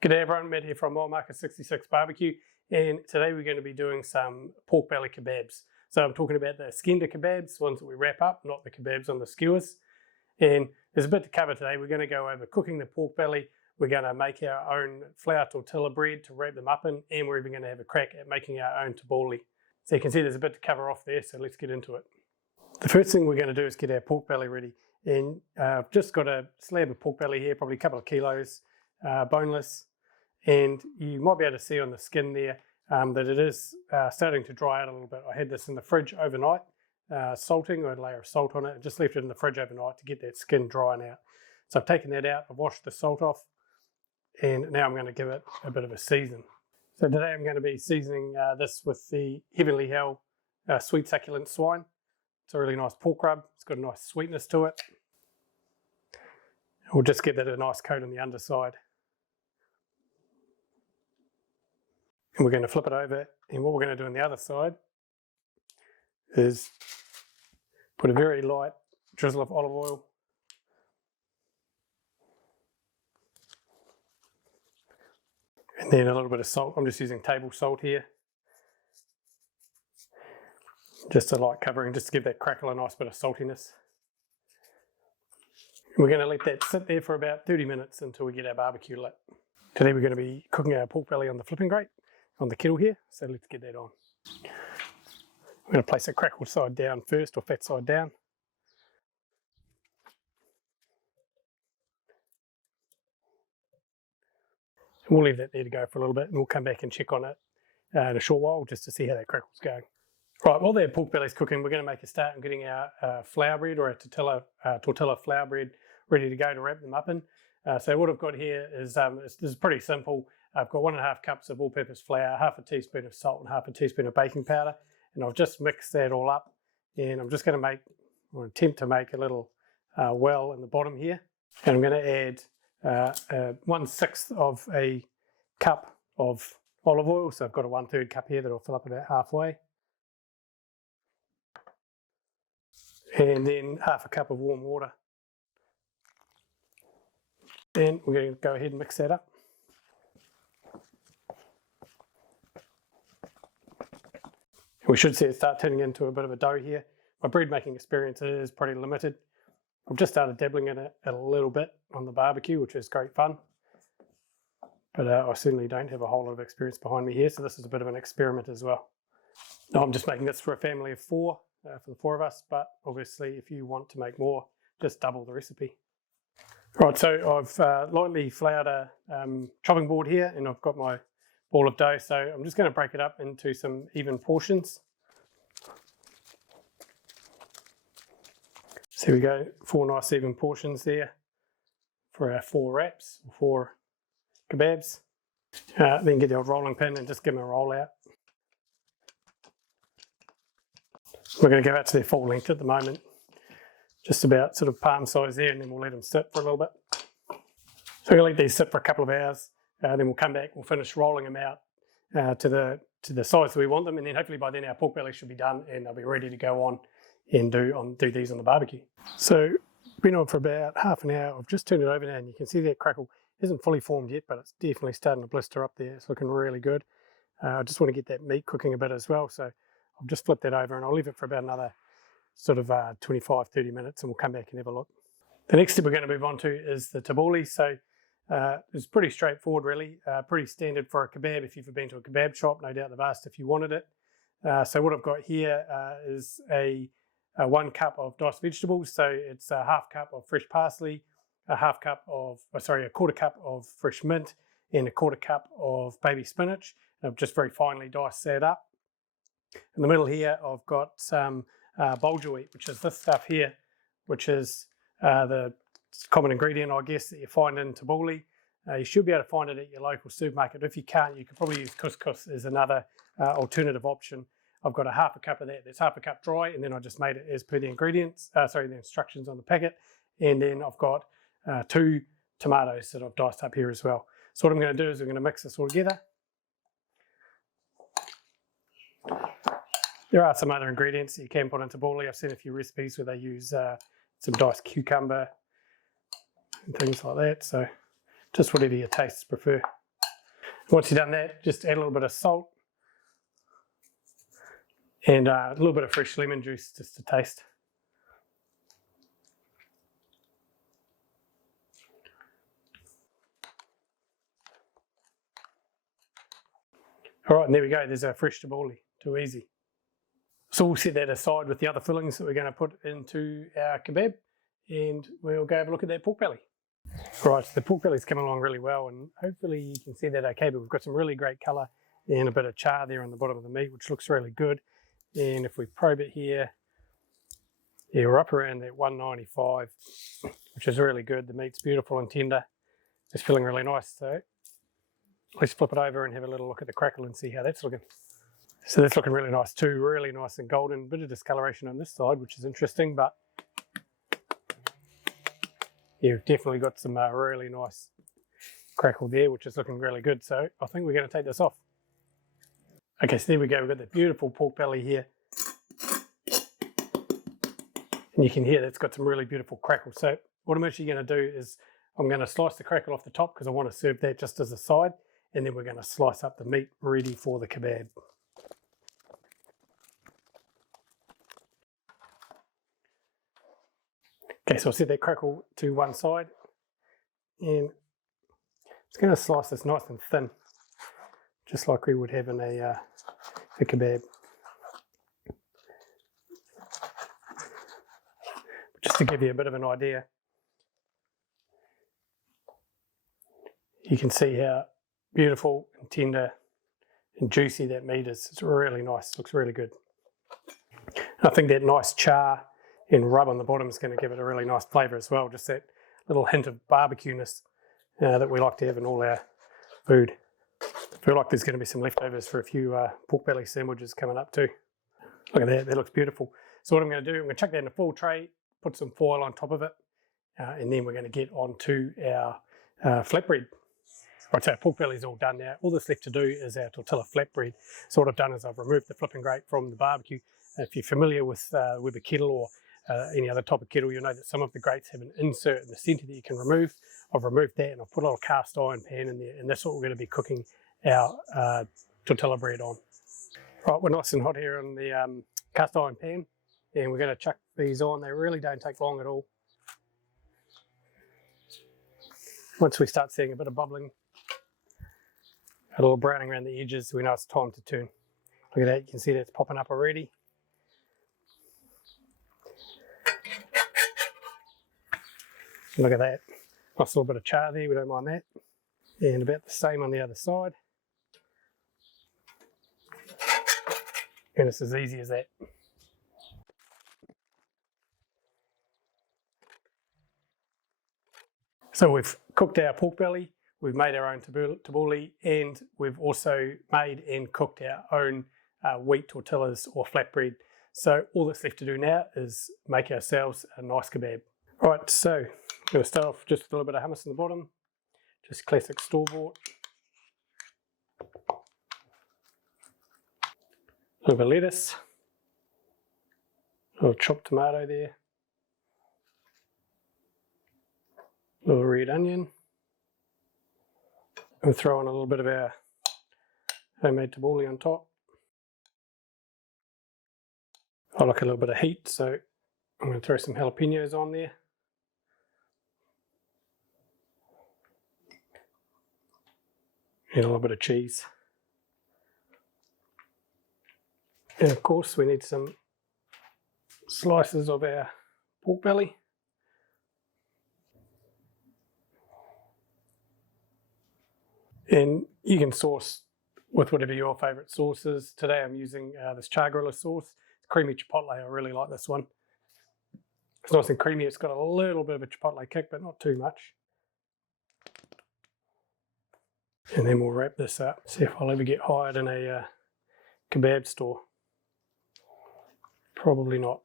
G'day everyone, Matt here from Mile Marker 66 Barbecue, and today we're going to be doing some pork belly kebabs. So I'm talking about the Iskender Kebabs, ones that we wrap up, not the kebabs on the skewers. And there's a bit to cover today. We're going to go over cooking the pork belly, we're going to make our own flour tortilla bread to wrap them up in, and we're even going to have a crack at making our own tabouli. So you can see there's a bit to cover off there, so let's get into it. The first thing we're going to do is get our pork belly ready. And I've just got a slab of pork belly here, probably a couple of kilos, boneless. And you might be able to see on the skin there that it is starting to dry out a little bit. I had this in the fridge overnight, salting, or a layer of salt on it, and just left it in the fridge overnight to get that skin drying out. So I've taken that out, I've washed the salt off, and now I'm going to give it a bit of a season. So today I'm going to be seasoning this with the Heavenly Hell sweet succulent swine. It's a really nice pork rub, it's got a nice sweetness to it. We'll just get that a nice coat on the underside. And we're going to flip it over, and what we're going to do on the other side is put a very light drizzle of olive oil, and then a little bit of salt. I'm just using table salt here, just a light covering, just to give that crackle a nice bit of saltiness. And we're going to let that sit there for about 30 minutes until we get our barbecue lit. Today we're going to be cooking our pork belly on the flipping grate on the kettle here, so let's get that on. I'm going to place a crackle side down first, or fat side down. And we'll leave that there to go for a little bit, and we'll come back and check on it in a short while just to see how that crackle's going. Right, while that pork belly's cooking, we're going to make a start on getting our flour bread, or our tortilla flour bread, ready to go to wrap them up in. So what I've got here is this is pretty simple. I've got 1.5 cups of all-purpose flour, half a teaspoon of salt, and half a teaspoon of baking powder, and I've just mixed that all up. And I'm just going to make, or attempt to make, a little well in the bottom here. And I'm going to add 1/6 of a cup of olive oil. So I've got a 1/3 cup here that I'll fill up about halfway. And then half a cup of warm water. And we're going to go ahead and mix that up. We should see it start turning into a bit of a dough here. My bread making experience is pretty limited. I've just started dabbling in it a little bit on the barbecue, which is great fun. But I certainly don't have a whole lot of experience behind me here, so this is a bit of an experiment as well. Now, I'm just making this for a family of 4, for the 4 of us, but obviously if you want to make more, just double the recipe. Right, so I've lightly floured a chopping board here, and I've got my ball of dough, so I'm just going to break it up into some even portions. So here we go, 4 nice even portions there for our 4 wraps, 4 kebabs. Then get the old rolling pin and just give them a roll out. We're going to go out to their full length at the moment, just about sort of palm size there, and then we'll let them sit for a little bit. So we're going to let these sit for a couple of hours. Then we'll come back, we'll finish rolling them out to the size that we want them, and then hopefully by then our pork belly should be done and they'll be ready to go on and do these on the barbecue. So been on for about half an hour. I've just turned it over now, and you can see that crackle isn't fully formed yet, but it's definitely starting to blister up there. It's looking really good. I just want to get that meat cooking a bit as well, so I'll just flip that over and I'll leave it for about another sort of 25-30 minutes, and we'll come back and have a look. The next step we're going to move on to is the tabouli. So it's pretty straightforward really, pretty standard for a kebab. If you've ever been to a kebab shop, no doubt they've asked if you wanted it. So what I've got here is a 1 cup of diced vegetables. So it's a half cup of fresh parsley, a quarter cup of fresh mint, and a quarter cup of baby spinach. And I've just very finely diced that up. In the middle here, I've got some bulgur wheat, which is this stuff here, which is the common ingredient, I guess, that you find in tabouli. You should be able to find it at your local supermarket. If you can't, you could probably use couscous as another alternative option. I've got a half a cup of that. There's half a cup dry, and then I just made it as per the ingredients, the instructions on the packet. And then I've got 2 tomatoes that I've diced up here as well. So what I'm going to do is I'm going to mix this all together. There are some other ingredients that you can put into tabouli. I've seen a few recipes where they use some diced cucumber and things like that. So just whatever your tastes prefer. Once you've done that, just add a little bit of salt and a little bit of fresh lemon juice just to taste. All right, and there we go. There's our fresh tabouli. Too easy. So we'll set that aside with the other fillings that we're going to put into our kebab, and we'll go have a look at that pork belly. All right, so the pork belly's coming along really well, and hopefully you can see that okay, but we've got some really great colour and a bit of char there on the bottom of the meat, which looks really good. And if we probe it here, yeah, we're up around that 195, which is really good. The meat's beautiful and tender. It's feeling really nice. So let's flip it over and have a little look at the crackle and see how that's looking. So that's looking really nice too, really nice and golden. Bit of discoloration on this side, which is interesting, but yeah, we've definitely got some really nice crackle there, which is looking really good. So I think we're going to take this off. Okay, so there we go. We've got the beautiful pork belly here. And you can hear that's got some really beautiful crackle. So what I'm actually going to do is I'm going to slice the crackle off the top because I want to serve that just as a side. And then we're going to slice up the meat ready for the kebab. Okay, so I'll set that crackle to one side. And it's going to slice this nice and thin, just like we would have in a kebab. Just to give you a bit of an idea, you can see how beautiful and tender and juicy that meat is. It's really nice, looks really good. I think that nice char and rub on the bottom is going to give it a really nice flavour as well, just that little hint of barbecue-ness that we like to have in all our food. I feel like there's going to be some leftovers for a few pork belly sandwiches coming up too. Look at that, that looks beautiful. So what I'm going to do, I'm going to chuck that in a full tray, put some foil on top of it, and then we're going to get onto our flatbread. Right, so our pork belly's all done now. All that's left to do is our tortilla flatbread. So what I've done is I've removed the flipping grate from the barbecue. If you're familiar with a kettle or any other type of kettle, you'll know that some of the grates have an insert in the centre that you can remove. I've removed that and I've put a little cast iron pan in there, and that's what we're going to be cooking our tortilla bread on. Right, we're nice and hot here on the cast iron pan, and we're going to chuck these on. They really don't take long at all. Once we start seeing a bit of bubbling, a little browning around the edges, we know it's time to turn. Look at that, you can see that's popping up already. Look at that, nice little bit of char there, we don't mind that. And about the same on the other side. And it's as easy as that. So we've cooked our pork belly, we've made our own tabouli, and we've also made and cooked our own wheat tortillas or flatbread. So all that's left to do now is make ourselves a nice kebab. Right, so I'm going to start off just with a little bit of hummus on the bottom, just classic store-bought. A little bit of lettuce, a little chopped tomato there, a little red onion. We'll throw in a little bit of our homemade tabouli on top. I like a little bit of heat, so I'm going to throw some jalapenos on there. And a little bit of cheese. And of course we need some slices of our pork belly. And you can sauce with whatever your favourite sauce is. Today I'm using this char griller sauce. It's creamy chipotle, I really like this one. It's nice and creamy, it's got a little bit of a chipotle kick, but not too much. And then we'll wrap this up. See if I'll ever get hired in a kebab store. Probably not.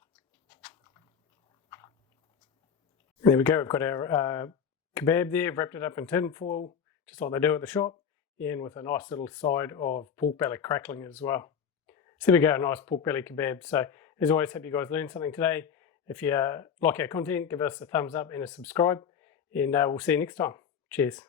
There we go, we've got our kebab there, wrapped it up in tin foil, just like they do at the shop, and with a nice little side of pork belly crackling as well. So there we go, a nice pork belly kebab. So as always, hope you guys learned something today. If you like our content, give us a thumbs up and a subscribe, and we'll see you next time. Cheers.